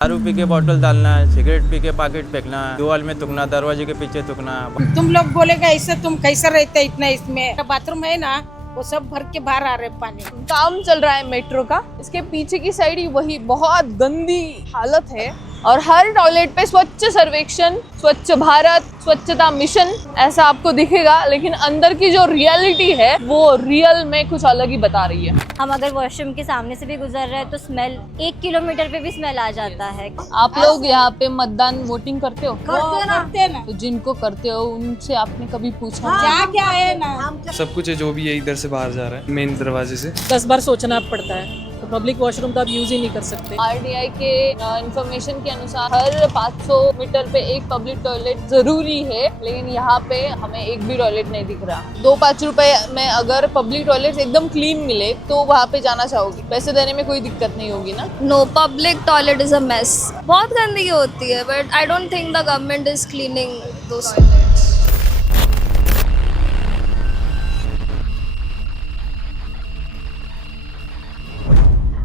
दारू पी के बॉटल डालना, सिगरेट पी के पैकेट फेंकना, दीवार में थूकना, दरवाजे के पीछे थूकना। तुम लोग बोलेगा ऐसे तुम कैसा रहते इतना इसमें बाथरूम है ना वो सब भर के बाहर आ रहे पानी। काम चल रहा है मेट्रो का, इसके पीछे की साइड ही वही बहुत गंदी हालत है और हर टॉयलेट पे स्वच्छ सर्वेक्षण, स्वच्छ भारत, स्वच्छता मिशन ऐसा आपको दिखेगा, लेकिन अंदर की जो रियलिटी है वो रियल में कुछ अलग ही बता रही है। हम अगर वॉशरूम के सामने से भी गुजर रहे हैं तो स्मेल 1 किलोमीटर पे भी स्मेल आ जाता है। आप लोग यहाँ पे मतदान वोटिंग करते हो? करते ना तो जिनको करते हो उनसे आपने कभी पूछा? क्या है ना सब कुछ है जो भी है इधर से बाहर जा रहा है मेन दरवाजे से। 10 बार सोचना पड़ता है, तो पब्लिक वॉशरूम तो आप यूज ही नहीं कर सकते। RTI के इंफॉर्मेशन के अनुसार हर 500 मीटर पे एक पब्लिक टॉयलेट जरूरी है, लेकिन यहाँ पे हमें एक भी टॉयलेट नहीं दिख रहा। 2-5 रुपए में अगर पब्लिक टॉयलेट एकदम क्लीन मिले तो वहाँ पे जाना चाहोगी? पैसे देने में कोई दिक्कत नहीं होगी ना? No, public toilet is a mess. बहुत गंदगी होती है, but I don't think the government is cleaning those toilets.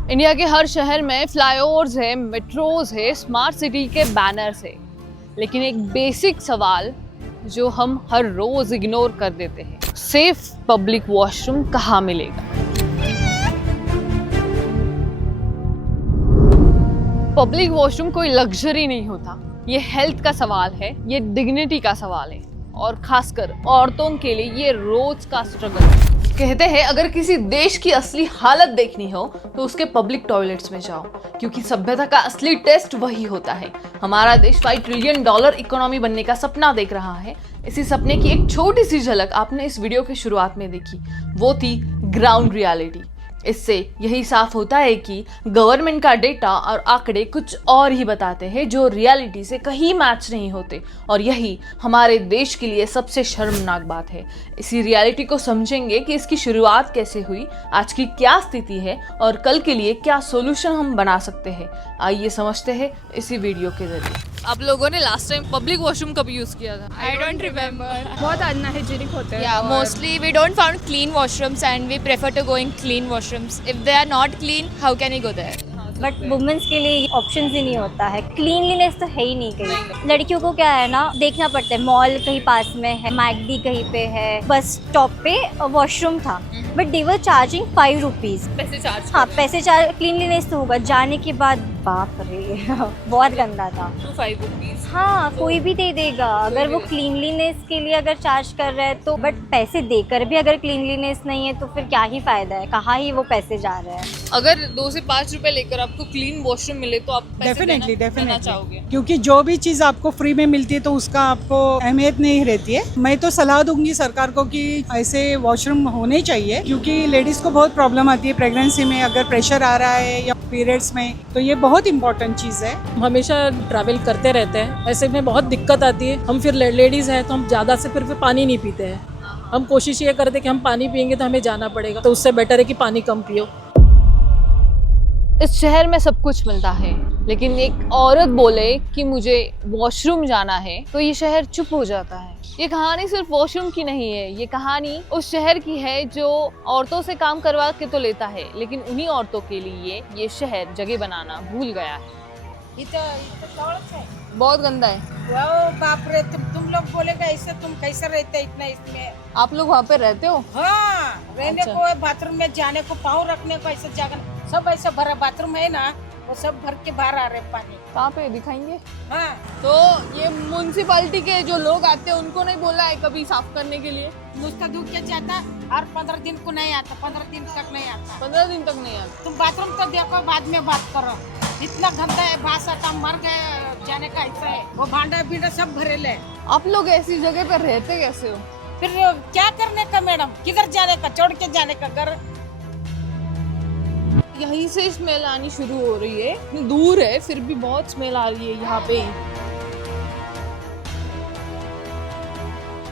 India के हर शहर में फ्लाईओवर्स है, मेट्रोज है, स्मार्ट सिटी के बैनर्स है, लेकिन एक बेसिक सवाल जो हम हर रोज इग्नोर कर देते हैं, सेफ पब्लिक वॉशरूम कहाँ मिलेगा? पब्लिक वॉशरूम कोई लग्जरी नहीं होता, ये हेल्थ का सवाल है, ये डिग्निटी का सवाल है और खासकर औरतों के लिए ये रोज का स्ट्रगल है। कहते हैं अगर किसी देश की असली हालत देखनी हो तो उसके पब्लिक टॉयलेट्स में जाओ, क्योंकि सभ्यता का असली टेस्ट वही होता है। हमारा देश $5 ट्रिलियन इकोनॉमी बनने का सपना देख रहा है। इसी सपने की एक छोटी सी झलक आपने इस वीडियो की शुरुआत में देखी, वो थी ग्राउंड रियलिटी। इससे यही साफ होता है कि गवर्नमेंट का डेटा और आंकड़े कुछ और ही बताते हैं जो रियलिटी से कहीं मैच नहीं होते, और यही हमारे देश के लिए सबसे शर्मनाक बात है। इसी रियलिटी को समझेंगे कि इसकी शुरुआत कैसे हुई, आज की क्या स्थिति है और कल के लिए क्या सॉल्यूशन हम बना सकते हैं। आइए समझते हैं इसी वीडियो के जरिए। आप लोगों ने लास्ट टाइम पब्लिक वॉशरूम कब यूज किया था? I don't remember. बहुत अनहाइजीनिक होते हैं। Yeah, mostly we don't found clean washrooms and we prefer to go in clean washrooms. If they are not clean, how can we go there? But women's के लिए option ही नहीं होता है, cleanliness तो है ही नहीं कहीं। लड़कियों को क्या है ना, देखना पड़ता है, मॉल कहीं पास में है, मैकडी कहीं पे है, बस स्टॉप पे वॉशरूम था, but they were charging 5 rupees. पैसे चार्ज? हाँ, पैसे चार्ज। क्लीनलीनेस तो होगा, जाने के बाद बाप रे बहुत गंदा था। 5 रुपीज? हाँ, कोई भी दे देगा अगर वो क्लीनलीनेस के लिए अगर चार्ज कर रहा है तो, बट पैसे देकर भी अगर क्लीनलीनेस नहीं है तो फिर क्या ही फायदा है, कहाँ ही वो पैसे जा रहे हैं। अगर 2 से 5 रुपए लेकर आपको क्लीन वॉशरूम मिले तो आप पैसे देना चाहोगे? क्योंकि जो भी चीज आपको फ्री में मिलती है तो उसका आपको अहमियत नहीं रहती है। मैं तो सलाह दूंगी सरकार को कि ऐसे वॉशरूम होने चाहिए, क्योंकि लेडीज को बहुत प्रॉब्लम आती है प्रेगनेंसी में, अगर प्रेशर आ रहा है या पीरियड्स में, तो ये बहुत इंपॉर्टेंट चीज है। हम हमेशा ट्रैवल करते रहते हैं, ऐसे में बहुत दिक्कत आती है। हम फिर लेडीज हैं तो हम ज्यादा से फिर पानी नहीं पीते हैं। हम कोशिश ये करते कि हम पानी पियेंगे तो हमें जाना पड़ेगा, तो उससे बेटर है कि पानी कम पियो। इस शहर में सब कुछ मिलता है, लेकिन एक औरत बोले कि मुझे वॉशरूम जाना है तो ये शहर चुप हो जाता है। ये कहानी सिर्फ वॉशरूम की नहीं है, ये कहानी उस शहर की है जो औरतों से काम करवा के तो लेता है, लेकिन उन्हीं औरतों के लिए ये शहर जगह बनाना भूल गया है। बहुत गंदा है। वाओ बाप रे, तुम लोग बोलेगा ऐसे तुम कैसा रहते इतना इसमें। आप लोग वहाँ पे रहते हो? हाँ, रहने अच्छा। को, बाथरूम में जाने को, पाँव रखने को, ऐसे जगह सब ऐसा भरा बाथरूम है ना, वो सब भर के बाहर आ रहे पानी। कहाँ पे दिखाएंगे? हाँ, तो ये म्युनिसिपैलिटी के जो लोग आते हैं उनको नहीं बोला है कभी साफ करने के लिए? मुझका दूध क्या जाता और 15 दिन को नहीं आता, 15 दिन तक नहीं आता। 15 दिन तक नहीं आता? तुम बाथरूम तो देखो, बाद में बात करो। इतना गंदा है, बास आता, मर गए जाने का ऐसा है, वो भांडा भींडा सब भरे ले। आप लोग ऐसी जगह पर रहते कैसे हो? फिर क्या करने का मैडम, किधर जाने का, छोड़ के जाने का घर। यहीं से स्मेल आनी शुरू हो रही है, दूर है फिर भी बहुत स्मेल आ रही है यहाँ पे।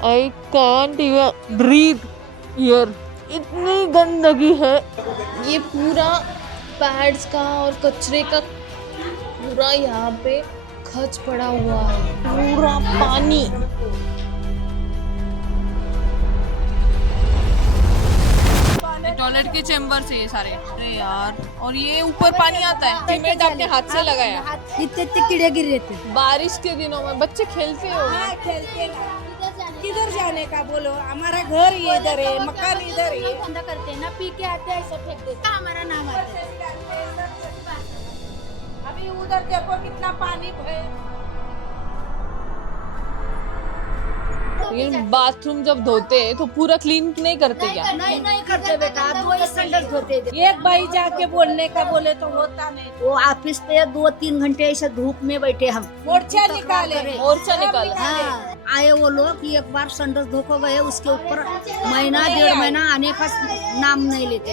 I can't even breathe here, इतनी गंदगी है। ये पूरा पैड्स का और कचरे का पूरा यहाँ पे खच पड़ा हुआ है, पूरा पानी। टॉयलेट के चेम्बर से ये सारे। अरे यार, और ये ऊपर पानी आता है, सीमेंट आपने हाथ से लगाया। इतने इतने कीड़े गिर रहे थे। बारिश के दिनों में बच्चे खेलते हो। खेलते किधर जाने का बोलो, हमारा घर ही इधर है, मकान इधर है। गंदा करते हैं ना, पी के आते हैं सब फेंक देते हैं। हमारा नाम आता है। अभी उधर देखो कितना पानी है। लेकिन बाथरूम जब धोते हैं तो पूरा क्लीन नहीं करते क्या? नहीं करते बेटा, 2 संडल धोते थे। एक भाई जाके बोलने का बोले तो होता नहीं। वो ऑफिस पे 2-3 घंटे ऐसे धूप में बैठे हम, मोर्चा निकाले। मोर्चा निकाला। हाँ, आए वो लोग कि एक बार संडस धो को गए, उसके ऊपर महीना 1.5 महीना आने का नाम नहीं लेते।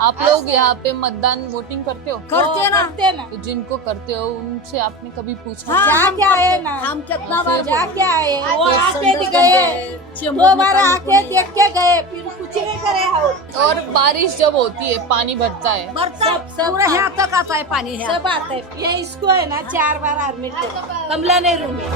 आप लोग यहाँ पे मतदान वोटिंग करते हो? करते ना। तो जिनको करते हो उनसे आपने कभी पूछा? जाके आए ना, हम कितना बार जाके आए, वो आके भी गए, 2 बार आके देख के गए, फिर कुछ नहीं करे हम। और बारिश जब होती है पानी भरता है, सब पूरा यहाँ तक आता है पानी है। सब आता है। ये इसको है ना 4 बार आदमी कमला नेहरू में।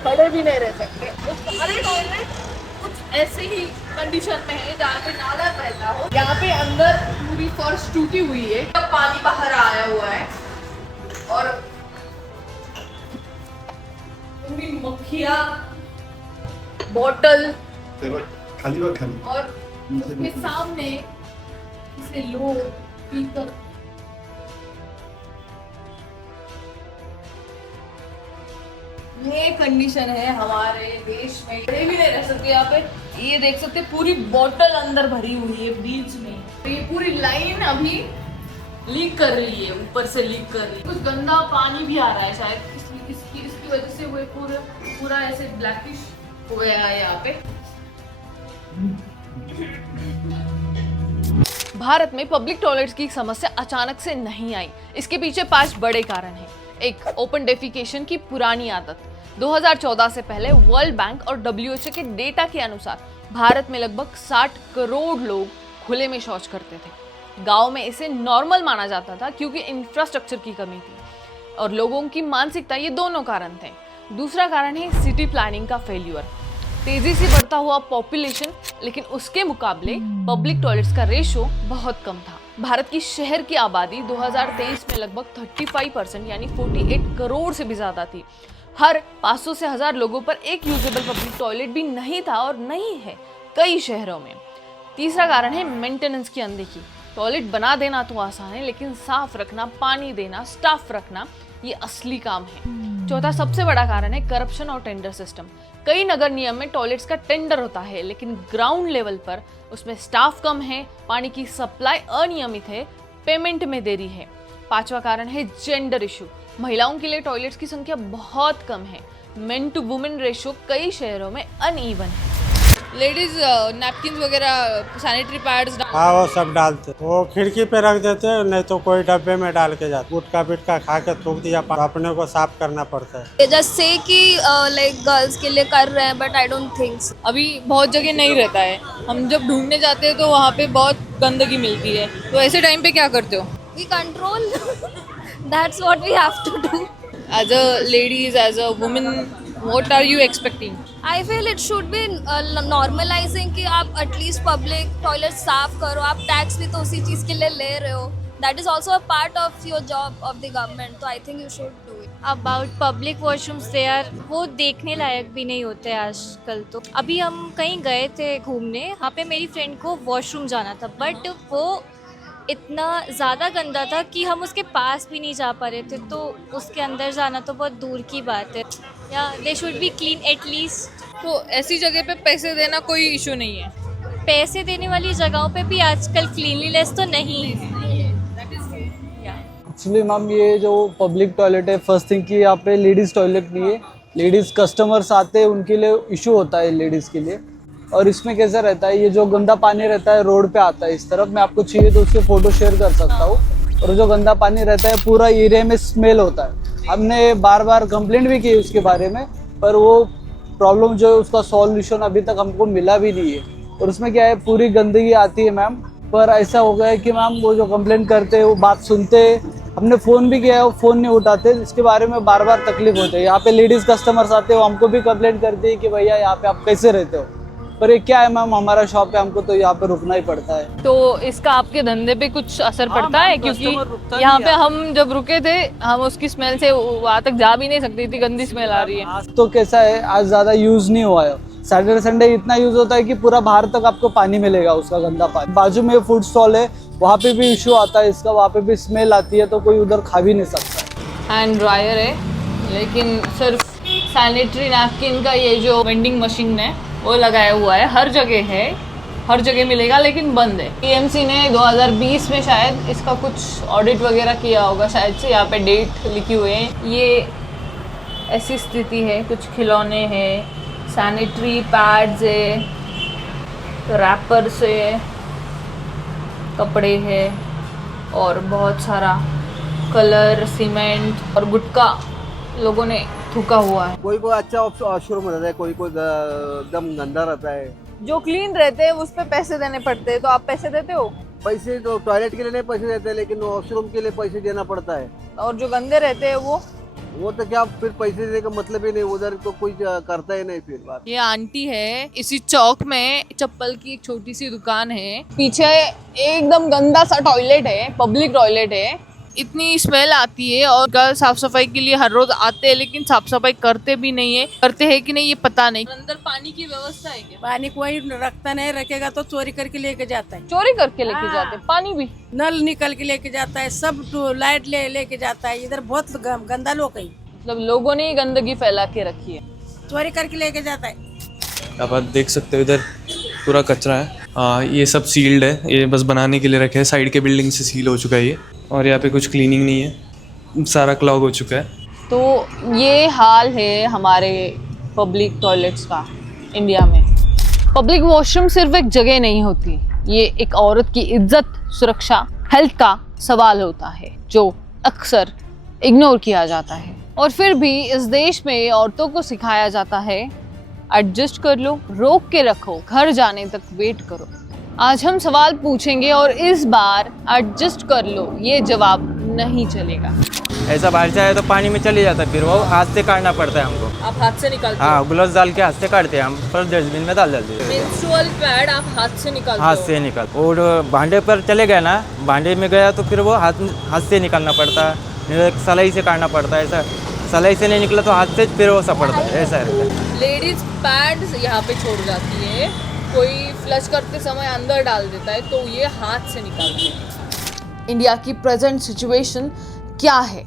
खड़े भी नहीं रह सकते। सारे टॉयलेट कुछ ऐसे ही कंडीशन में है जहाँ पे नाला बहता हो। यहाँ पे अंदर पूरी फर्श टूटी हुई है, पानी बाहर आया हुआ है और पूरी मक्खियाँ, बॉटल और उसके सामने इसे लो पीकर। ये कंडीशन है हमारे देश में, खड़े भी नहीं रह सकते यहाँ पे। ये देख सकते पूरी बोतल अंदर भरी हुई है बीच में। तो ये पूरी लाइन अभी लीक कर रही है, ऊपर से लीक कर रही है। कुछ गंदा पानी भी आ रहा है शायद, इसकी वजह से वो पूरा ऐसे ब्लैकिश हो गया है यहाँ पे। भारत में पब्लिक टॉयलेट्स की समस्या अचानक से नहीं आई। इसके पीछे 5 बड़े कारण हैं। एक, ओपन डेफिकेशन की पुरानी आदत। 2014 से पहले वर्ल्ड बैंक और WHO के डेटा के अनुसार भारत में लगभग 60 करोड़ लोग खुले में शौच करते थे। गांव में इसे नॉर्मल माना जाता था क्योंकि इंफ्रास्ट्रक्चर की कमी थी और लोगों की मानसिकता, ये दोनों कारण थे। दूसरा कारण है सिटी प्लानिंग का फेल्यूर। तेजी से बढ़ता हुआ पॉपुलेशन, लेकिन उसके मुकाबले पब्लिक टॉयलेट्स का रेशो बहुत कम था। भारत की शहर की आबादी 2023 में लगभग 35% यानी 48 करोड़ से भी ज्यादा थी। हर 500 से 1000 लोगों पर एक यूजेबल पब्लिक टॉयलेट भी नहीं था और नहीं है कई शहरों में। तीसरा कारण है मेंटेनेंस की अनदेखी। टॉयलेट बना देना तो आसान है, लेकिन साफ रखना, पानी देना, स्टाफ रखना, ये असली काम है। चौथा सबसे बड़ा कारण है करप्शन और टेंडर सिस्टम। कई नगर निगम में टॉयलेट्स का टेंडर होता है, लेकिन ग्राउंड लेवल पर उसमें स्टाफ कम है, पानी की सप्लाई अनियमित है, पेमेंट में देरी है। पांचवा कारण है जेंडर इशू। महिलाओं के लिए टॉयलेट्स की संख्या बहुत कम है। मेन टू वुमेन रेशो कई शहरों में अनइवन है। लेडीज नैपकिन वगैरह, सैनिटरी पैड्स, हाँ वो सब डालते, वो खिड़की पे रख देते, नहीं तो कोई डब्बे में डाल के जाते। गुटका पिटका खा के थूक दिया, अपने को साफ करना पड़ता है। जस्ट से कि लाइक गर्ल्स के लिए कर रहे हैं, but I don't think so. अभी बहुत जगह नहीं रहता है। हम जब ढूंढने जाते हैं तो वहाँ पे बहुत गंदगी मिलती है, तो ऐसे टाइम पे क्या करते हो? We control, that's what we have to do as a ladies, as a women, what are you expecting? I feel it should be normalizing कि आप एटलीस्ट पब्लिक टॉयलेट साफ करो। आप टैक्स भी तो उसी चीज़ के लिए ले रहे हो। That is also a part of your job of the government. So I think you should do it. About public washrooms they are, वो देखने लायक भी नहीं होते आजकल। तो अभी हम कहीं गए थे घूमने, वहाँ पे मेरी फ्रेंड को वॉशरूम जाना था, बट वो इतना ज़्यादा गंदा था कि हम उसके पास भी नहीं जा पा रहे थे। तो उसके अंदर जाना तो बहुत दूर की बात है। या they should be clean at least. तो ऐसी जगह पे पैसे देना कोई इशू नहीं है। पैसे देने वाली जगहों पे भी आजकल क्लीनलीनेस तो नहीं है। एक्चुअली मैम ये जो पब्लिक टॉयलेट है, फर्स्ट थिंग कि यहाँ पे लेडीज़ टॉयलेट नहीं है। लेडीज़ कस्टमर्स आते हैं, उनके लिए इशू होता है लेडीज़ के लिए। और इसमें कैसा रहता है, ये जो गंदा पानी रहता है रोड पे आता है इस तरफ। मैं आपको चाहिए तो उसके फ़ोटो शेयर कर सकता हूँ। और जो गंदा पानी रहता है पूरा एरिया में स्मेल होता है। हमने बार बार कंप्लेंट भी की उसके बारे में, पर वो प्रॉब्लम जो है उसका सॉल्यूशन अभी तक हमको मिला भी नहीं है। और उसमें क्या है, पूरी गंदगी आती है मैम, पर ऐसा हो गया है कि मैम वो जो कंप्लेन करते हैं वो बात सुनते, हमने फ़ोन भी किया है वो फ़ोन नहीं उठाते, इसके बारे में बार बार तकलीफ होती है। यहाँ पे लेडीज़ कस्टमर्स आते हैं वो हमको भी कंप्लेंट करती है कि भैया यहाँ पे आप कैसे रहते हो, पर ये क्या है मैम हमारा शॉप है, हमको तो यहाँ पे रुकना ही पड़ता है। तो इसका आपके धंधे पे कुछ असर पड़ता है? क्योंकि customer यहाँ पे हम जब रुके थे हम उसकी स्मेल से वहाँ तक जा भी नहीं सकते, इतनी गंदी स्मेल आ रही है। आज तो कैसा है, आज ज़्यादा यूज़ नहीं हुआ है, सैटरडे संडे इतना यूज़ होता है कि पूरा बाहर तक आपको पानी मिलेगा उसका गंदा पानी। बाजू में फूड स्टॉल है, वहाँ पे भी इशू आता है इसका, वहाँ पे भी स्मेल आती है, तो कोई उधर खा भी नहीं सकता। हैंड ड्रायर है, लेकिन सिर्फ सैनिटरी नैपकिन का ये जो वेंडिंग मशीन है वो लगाया हुआ है, हर जगह है, हर जगह मिलेगा, लेकिन बंद है। टीएमसी ने 2020 में शायद इसका कुछ ऑडिट वगैरह किया होगा शायद से, यहाँ पे डेट लिखी हुई है। ये ऐसी स्थिति है, कुछ खिलौने हैं, सैनिटरी पैड्स है, रैपर्स है, कपड़े है और बहुत सारा कलर, सीमेंट और गुटखा लोगों ने थूका हुआ है। कोई अच्छा वॉशरूम रहता है, कोई एकदम गंदा रहता है। जो क्लीन रहते हैं उस पे पैसे देने पड़ते हैं, तो आप पैसे देते हो? पैसे तो टॉयलेट के लिए नहीं पैसे देते, लेकिन वॉशरूम के लिए पैसे देना पड़ता है। और जो गंदे रहते हैं वो तो क्या फिर पैसे देने का मतलब ही नहीं, उधर तो कोई करता ही नहीं फिर बात। ये आंटी है, इसी चौक में चप्पल की एक छोटी सी दुकान है, पीछे एकदम गंदा सा टॉयलेट है, पब्लिक टॉयलेट है, इतनी स्मेल आती है और साफ सफाई के लिए हर रोज आते हैं, लेकिन साफ सफाई करते भी नहीं है, करते हैं कि नहीं ये पता नहीं। अंदर पानी की व्यवस्था है क्या? पानी कोई रखता नहीं, रखेगा तो चोरी करके लेके जाता है। चोरी करके लेके जाते हैं पानी भी? नल निकल के लेके जाता है, सब लाइट लेके जाता है। इधर बहुत गंदा लोग है, मतलब लोगों ने ही गंदगी फैला के रखी है, चोरी करके लेके जाता है। अब आप देख सकते हो इधर पूरा कचरा है, ये सब सील्ड है, ये बस बनाने के लिए रखे हैं, साइड के बिल्डिंग से सील हो चुका है ये, और यहाँ पे कुछ क्लीनिंग नहीं है, सारा क्लॉग हो चुका है। तो ये हाल है हमारे पब्लिक टॉयलेट्स का इंडिया में। पब्लिक वॉशरूम सिर्फ एक जगह नहीं होती, ये एक औरत की इज्जत, सुरक्षा, हेल्थ का सवाल होता है जो अक्सर इग्नोर किया जाता है। और फिर भी इस देश में औरतों को सिखाया जाता है एडजस्ट कर लो, रोक के रखो, घर जाने तक वेट करो। आज हम सवाल पूछेंगे और इस बार एडजस्ट कर लो ये जवाब नहीं चलेगा। ऐसा बाहर से आया तो पानी में चले जाता है, फिर वो हाथ से काटना पड़ता है हमको। आप हाथ से निकालते हो? हाँ, ग्लव्स डाल के हाथ से काटते हैं हम, पर डस्टबिन में डाल देते हैं। मेंस्ट्रुअल पैड आप हाथ से निकालते हो? हाथ से निकाल, और भांडे पर चले गए ना, भांडे में गया तो फिर वो हाथ से निकालना पड़ता है, सलाई से काटना पड़ता है। ऐसा सलाई से नहीं निकला तो हाथ से फिर वो सब पड़ता है, ऐसा रहता है। लेडीज पैड्स यहाँ पे छोड़ जाती है, कोई फ्लश करते समय अंदर डाल देता है, तो ये हाथ से निकालते हैं। इंडिया की प्रेजेंट सिचुएशन क्या है?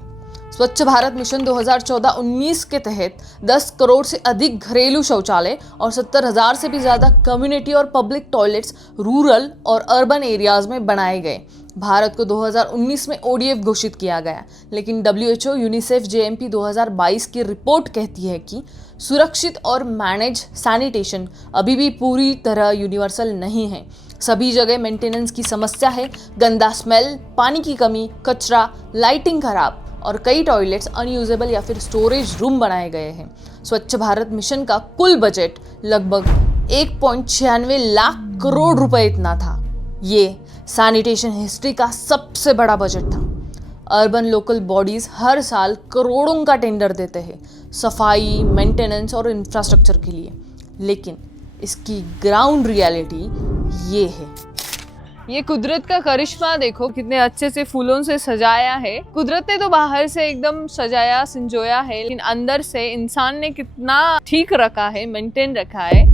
स्वच्छ भारत मिशन 2014-19 के तहत 10 करोड़ से अधिक घरेलू शौचालय और 70,000 से भी ज़्यादा कम्युनिटी और पब्लिक टॉयलेट्स रूरल और अर्बन एरियाज में बनाए गए। भारत को 2019 में ODF घोषित किया गया, लेकिन WHO यूनिसेफ JMP 2022 की रिपोर्ट कहती है कि सुरक्षित और मैनेज सैनिटेशन अभी भी पूरी तरह यूनिवर्सल नहीं है। सभी जगह मेंटेनेंस की समस्या है, गंदा स्मेल, पानी की कमी, कचरा, लाइटिंग खराब और कई टॉयलेट्स अनयूजेबल या फिर स्टोरेज रूम बनाए गए हैं। स्वच्छ भारत मिशन का कुल बजट लगभग 1.96 लाख करोड़ रुपए इतना था। ये सैनिटेशन हिस्ट्री का सबसे बड़ा बजट था। अर्बन लोकल बॉडीज हर साल करोड़ों का टेंडर देते हैं सफाई, मेंटेनेंस और इंफ्रास्ट्रक्चर के लिए, लेकिन इसकी ग्राउंड रियलिटी ये है। ये कुदरत का करिश्मा देखो, कितने अच्छे से फूलों से सजाया है। कुदरत ने तो बाहर से एकदम सजाया संजोया है, लेकिन अंदर से इंसान ने कितना ठीक रखा है, मेंटेन रखा है।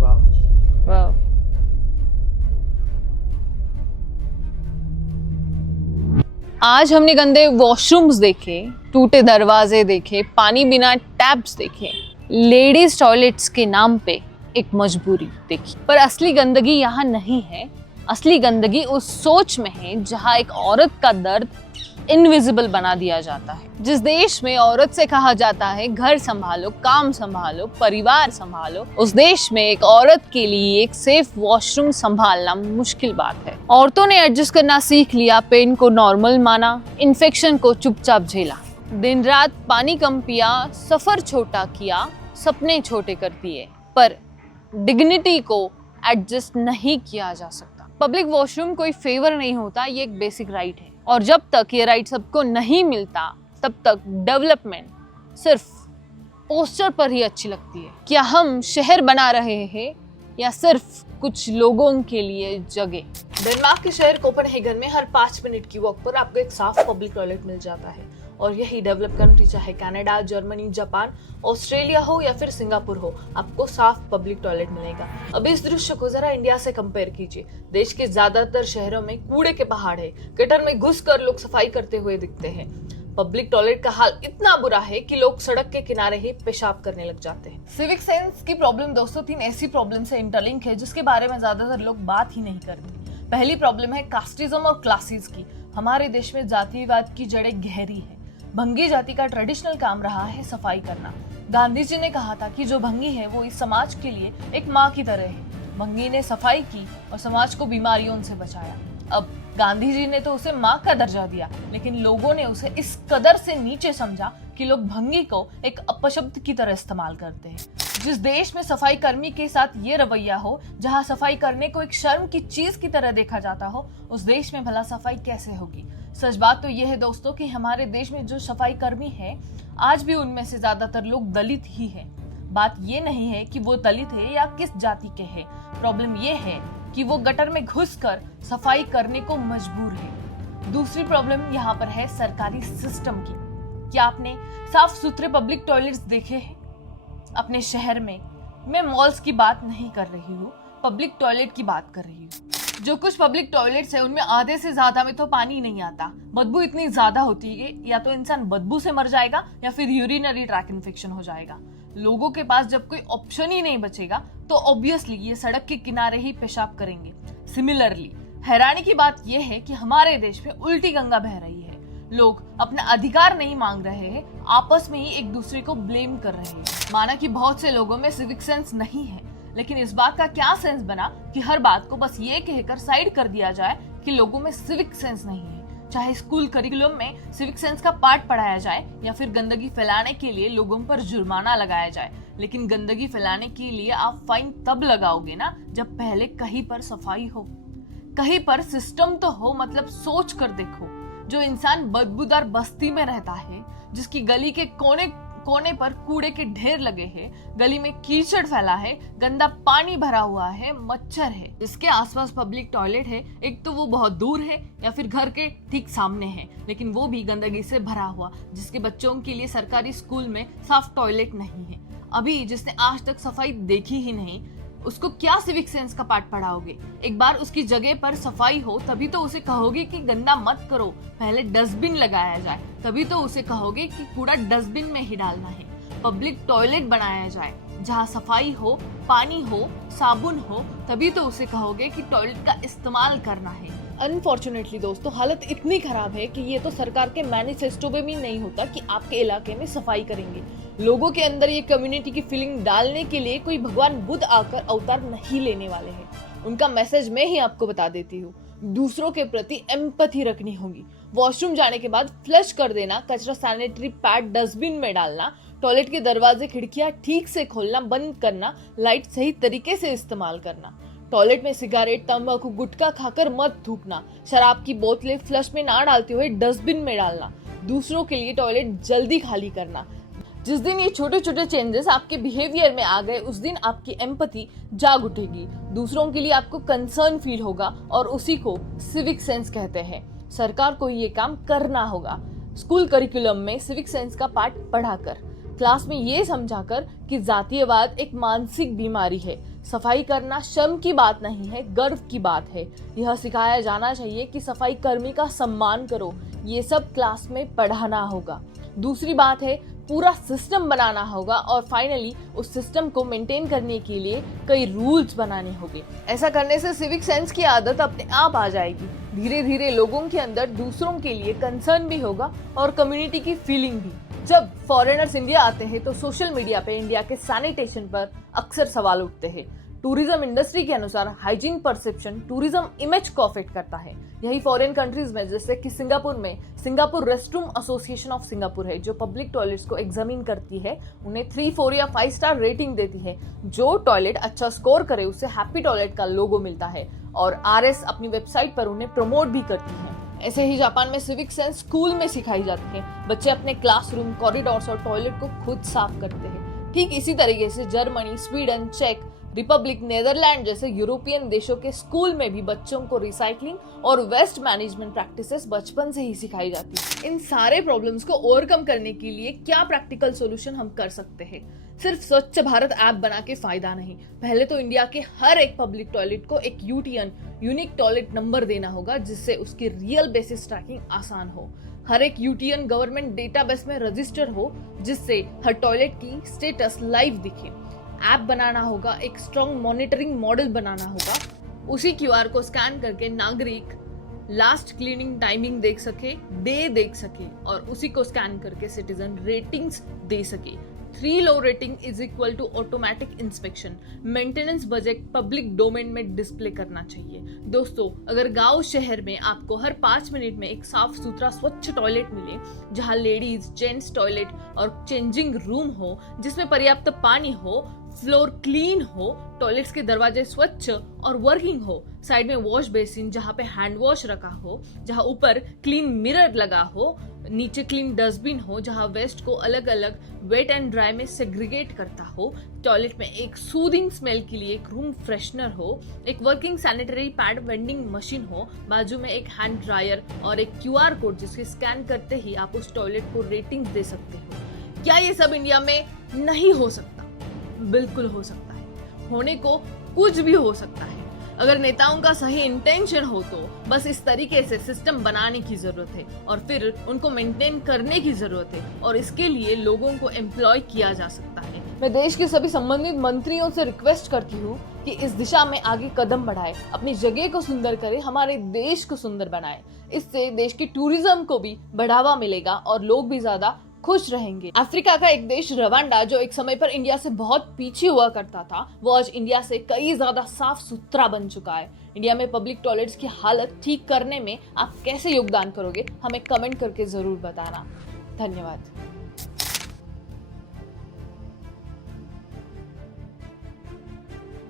वाह। आज हमने गंदे वॉशरूम्स देखे, टूटे दरवाजे देखे, पानी बिना टैप्स देखे, लेडीज टॉयलेट्स के नाम पे एक मजबूरी देखी। पर असली गंदगी यहाँ नहीं है, असली गंदगी उस सोच में है जहाँ एक औरत का दर्द इनविजिबल बना दिया जाता है। जिस देश में औरत से कहा जाता है घर संभालो, काम संभालो, परिवार संभालो, उस देश में एक औरत के लिए एक सेफ वॉशरूम संभालना मुश्किल बात है। औरतों ने एडजस्ट करना सीख लिया, पेन को नॉर्मल माना, इन्फेक्शन को चुपचाप झेला, दिन रात पानी कम पिया, सफर छोटा किया, सपने छोटे कर दिए, पर डिग्निटी को एडजस्ट नहीं किया जा सकता। पब्लिक वॉशरूम कोई फेवर नहीं होता, ये एक बेसिक राइट है। और जब तक ये राइट सबको नहीं मिलता तब तक डेवलपमेंट सिर्फ पोस्टर पर ही अच्छी लगती है। क्या हम शहर बना रहे हैं या सिर्फ कुछ लोगों के लिए जगह? डेनमार्क के शहर कोपेनहेगन में हर 5 मिनट की वॉक पर आपको एक साफ पब्लिक टॉयलेट मिल जाता है। और यही डेवलप कंट्री, चाहे कनाडा, जर्मनी, जापान, ऑस्ट्रेलिया हो या फिर सिंगापुर हो, आपको साफ पब्लिक टॉयलेट मिलेगा। अब इस दृश्य को जरा इंडिया से कंपेयर कीजिए। देश के ज्यादातर शहरों में कूड़े के पहाड़ है, गटर में घुसकर लोग सफाई करते हुए दिखते हैं। पब्लिक टॉयलेट का हाल इतना बुरा है कि लोग सड़क के किनारे ही पेशाब करने लग जाते हैं। सिविक सेंस की प्रॉब्लम दोस्तों 3 ऐसी प्रॉब्लम से इंटरलिंक है जिसके बारे में ज्यादातर लोग बात ही नहीं करते। पहली प्रॉब्लम है कास्टिज्म और क्लासेस की। हमारे देश में जातिवाद की जड़ें गहरी है। भंगी जाति का ट्रेडिशनल काम रहा है सफाई करना। गांधी जी ने कहा था कि जो भंगी है वो इस समाज के लिए एक माँ की तरह है। भंगी ने सफाई की और समाज को बीमारियों से बचाया। अब गांधी जी ने तो उसे माँ का दर्जा दिया, लेकिन लोगों ने उसे इस कदर से नीचे समझा कि लोग भंगी को एक अपशब्द की तरह इस्तेमाल करते हैं। जिस देश में सफाई कर्मी के साथ ये रवैया हो, जहाँ सफाई करने को एक शर्म की चीज की तरह देखा जाता हो, उस देश में भला सफाई कैसे होगी? सच बात तो यह है दोस्तों कि हमारे देश में जो सफाई कर्मी है, आज भी उनमें से ज्यादातर लोग दलित ही हैं। बात ये नहीं है कि वो दलित है या किस जाति के हैं। प्रॉब्लम ये है कि वो गटर में घुसकर सफाई करने को मजबूर है। दूसरी प्रॉब्लम यहाँ पर है सरकारी सिस्टम की। क्या आपने साफ सुथरे पब्लिक टॉयलेट्स देखे हैं अपने शहर में? मैं मॉल्स की बात नहीं कर रही हूँ, पब्लिक टॉयलेट की बात कर रही हूँ। जो कुछ पब्लिक टॉयलेट्स है उनमें आधे से ज्यादा में तो पानी नहीं आता। बदबू इतनी ज्यादा होती है या तो इंसान बदबू से मर जाएगा या फिर यूरिनरी ट्रैक इन्फेक्शन हो जाएगा। लोगों के पास जब कोई ऑप्शन ही नहीं बचेगा तो ऑब्वियसली ये सड़क के किनारे ही पेशाब करेंगे। सिमिलरली हैरानी की बात यह है कि हमारे देश में उल्टी गंगा बह रही है। लोग अपना अधिकार नहीं मांग रहे हैं, आपस में ही एक दूसरे को ब्लेम कर रहे हैं। माना कि बहुत से लोगों में सिविक सेंस नहीं है, लेकिन इस बात का क्या सेंस बना कि हर बात को बस ये कहकर साइड कर दिया जाए कि लोगों में सिविक सेंस नहीं है। चाहे स्कूल करिकुलम में सिविक सेंस का पार्ट पढ़ाया जाए या फिर गंदगी फैलाने के लिए लोगों पर जुर्माना लगाया जाए, लेकिन गंदगी फैलाने के लिए आप फाइन तब लगाओगे ना जब पहले कहीं पर सफाई हो, कहीं पर सिस्टम तो हो। मतलब सोच कर देखो, जो इंसान बदबूदार बस्ती में रहता है, जिसकी गली के कोने कोने पर कूड़े के ढेर लगे हैं, गली में कीचड़ फैला है, गंदा पानी भरा हुआ है, मच्छर है, जिसके आसपास पब्लिक टॉयलेट है, एक तो वो बहुत दूर है या फिर घर के ठीक सामने है, लेकिन वो भी गंदगी से भरा हुआ, जिसके बच्चों के लिए सरकारी स्कूल में साफ टॉयलेट नहीं है। अभी जिसने आज तक सफाई देखी ही नहीं, उसको क्या सिविक सेंस का पाठ पढ़ाओगे? एक बार उसकी जगह पर सफाई हो तभी तो उसे कहोगे कि गंदा मत करो, पहले डस्टबिन लगाया जाए, तभी तो उसे कहोगे कि कूड़ा डस्टबिन में ही डालना है। पब्लिक टॉयलेट बनाया जाए जहाँ सफाई हो, पानी हो, साबुन हो, तभी तो उसे कहोगे कि टॉयलेट का इस्तेमाल करना है। अनफॉर्चुनेटली दोस्तों, हालत इतनी खराब है कि ये तो सरकार के मैनिफेस्टो में भी नहीं होता कि आपके इलाके में सफाई करेंगे। लोगों के अंदर ये कम्युनिटी की फीलिंग डालने के लिए कोई भगवान बुद्ध आकर अवतार नहीं लेने वाले हैं। उनका मैसेज मैं ही आपको बता देती हूँ। दूसरों के प्रति एम्पैथी रखनी होगी। वॉशरूम जाने के बाद फ्लश कर देना, कचरा सैनिटरी पैड डस्टबिन में डालना, टॉयलेट के दरवाजे खिड़कियां ठीक से खोलना बंद करना, लाइट सही तरीके से इस्तेमाल करना, टॉयलेट में सिगारेट, तंबाकू, गुटखा खाकर मत थूकना, शराब की बोतलें फ्लश में ना डालते हुए डस्टबिन में डालना, दूसरों के लिए टॉयलेट जल्दी खाली करना। जिस दिन ये छोटे छोटे चेंजेस आपके बिहेवियर में आ गए, उस दिन आपकी एम्पैथी जाग उठेगी, दूसरों के लिए आपको कंसर्न फील होगा और उसी को सिविक सेंस कहते हैं। सरकार को ये काम करना होगा। स्कूल करिकुलम में सिविक सेंस का पाठ पढ़ाकर, क्लास में ये समझाकर कि जातीयवाद एक मानसिक बीमारी है, सफाई करना शर्म की बात नहीं है, गर्व की बात है। यह सिखाया जाना चाहिए कि सफाई कर्मी का सम्मान करो। ये सब क्लास में पढ़ाना होगा। दूसरी बात है, पूरा सिस्टम बनाना होगा और फाइनली उस सिस्टम को मेंटेन करने के लिए कई रूल्स बनाने होंगे। ऐसा करने से सिविक सेंस की आदत अपने आप आ जाएगी। धीरे धीरे लोगों के अंदर दूसरों के लिए कंसर्न भी होगा और कम्युनिटी की फीलिंग भी। जब फॉरेनर्स इंडिया आते हैं तो सोशल मीडिया पे इंडिया के सैनिटेशन पर अक्सर सवाल उठते हैं। टूरिज्म इंडस्ट्री के अनुसार हाइजीन परसेप्शन टूरिज्म इमेज को अफेक्ट करता है। यही फॉरेन कंट्रीज में जैसे कि सिंगापुर में Singapore restroom association of Singapore है जो पब्लिक टॉयलेट्स को एग्जामिन करती है, उन्हें 3, 4 या 5 स्टार रेटिंग देती है। जो टॉयलेट अच्छा स्कोर करे उसे हैप्पी टॉयलेट का लोगो मिलता है और आरएस अपनी वेबसाइट पर उन्हें प्रमोट भी करती है। ऐसे ही जापान में सिविक सेंस स्कूल में सिखाई जाती है। बच्चे अपने क्लासरूम, कॉरिडोर्स और टॉयलेट को खुद साफ करते हैं। ठीक इसी तरीके से जर्मनी, स्वीडन, चेक रिपब्लिक, नेदरलैंड जैसे यूरोपियन देशों के स्कूल में भी बच्चों को रिसाइकलिंग और वेस्ट मैनेजमेंट प्रैक्टिसेस बचपन से ही सिखाई जाती है। इन सारे प्रॉब्लम्स को ओवरकम करने के लिए क्या प्रैक्टिकल सॉल्यूशन हम कर सकते हैं? सिर्फ स्वच्छ भारत ऐप बना के फायदा नहीं। पहले तो इंडिया के हर एक पब्लिक टॉयलेट को एक यूटीएन यूनिक टॉयलेट नंबर देना होगा जिससे उसकी रियल बेसिस ट्रैकिंग आसान हो। हर एक यूटीएन गवर्नमेंट डेटाबेस में रजिस्टर हो जिससे हर टॉयलेट की स्टेटस लाइव दिखे। ऐप बनाना होगा, एक स्ट्रॉन्ग मॉनिटरिंग मॉडल बनाना होगा। उसी क्यूआर को स्कैन करके नागरिक लास्ट क्लीनिंग टाइमिंग देख सके, डे देख सके और उसी को स्कैन करके सिटीजन रेटिंग्स दे सके। 3 low rating is equal to automatic inspection. Maintenance budget public domain में डिस्प्ले करना चाहिए। दोस्तों, अगर गांव शहर में आपको हर 5 मिनट में एक साफ सुथरा स्वच्छ टॉयलेट मिले जहां लेडीज जेंट्स टॉयलेट और चेंजिंग रूम हो, जिसमें पर्याप्त पानी हो, फ्लोर क्लीन हो, टॉयलेट्स के दरवाजे स्वच्छ और वर्किंग हो, साइड में वॉश बेसिन जहां पे हैंड वॉश रखा हो, जहां ऊपर क्लीन मिरर लगा हो, नीचे क्लीन डस्टबिन हो जहां वेस्ट को अलग अलग वेट एंड ड्राई में सेग्रीगेट करता हो, टॉयलेट में एक सूदिंग स्मेल के लिए एक रूम फ्रेशनर हो, एक working sanitary pad vending machine हो, बाजू में एक हैंड ड्रायर और एक क्यूआर कोड जिसके स्कैन करते ही आप उस टॉयलेट को रेटिंग दे सकते हो। क्या ये सब इंडिया में नहीं हो सकता? बिल्कुल हो सकता है। होने को कुछ भी हो सकता है अगर नेताओं का सही इंटेंशन हो तो बस इस तरीके से सिस्टम बनाने की जरूरत है और फिर उनको मेंटेन करने की जरूरत है और इसके लिए लोगों को एम्प्लॉय किया जा सकता है। मैं देश के सभी संबंधित मंत्रियों से रिक्वेस्ट करती हूँ कि इस दिशा में आगे कदम बढ़ाए, अपनी जगह को सुंदर करे, हमारे देश को सुंदर बनाए। इससे देश की टूरिज्म को भी बढ़ावा मिलेगा और लोग भी ज्यादा खुश रहेंगे। अफ्रीका का एक देश रवांडा जो एक समय पर इंडिया से बहुत पीछे हुआ करता था, वो आज इंडिया से कई ज्यादा साफ सुथरा बन चुका है। इंडिया में पब्लिक टॉयलेट्स की हालत ठीक करने में आप कैसे योगदान करोगे, हमें कमेंट करके जरूर बताना। धन्यवाद।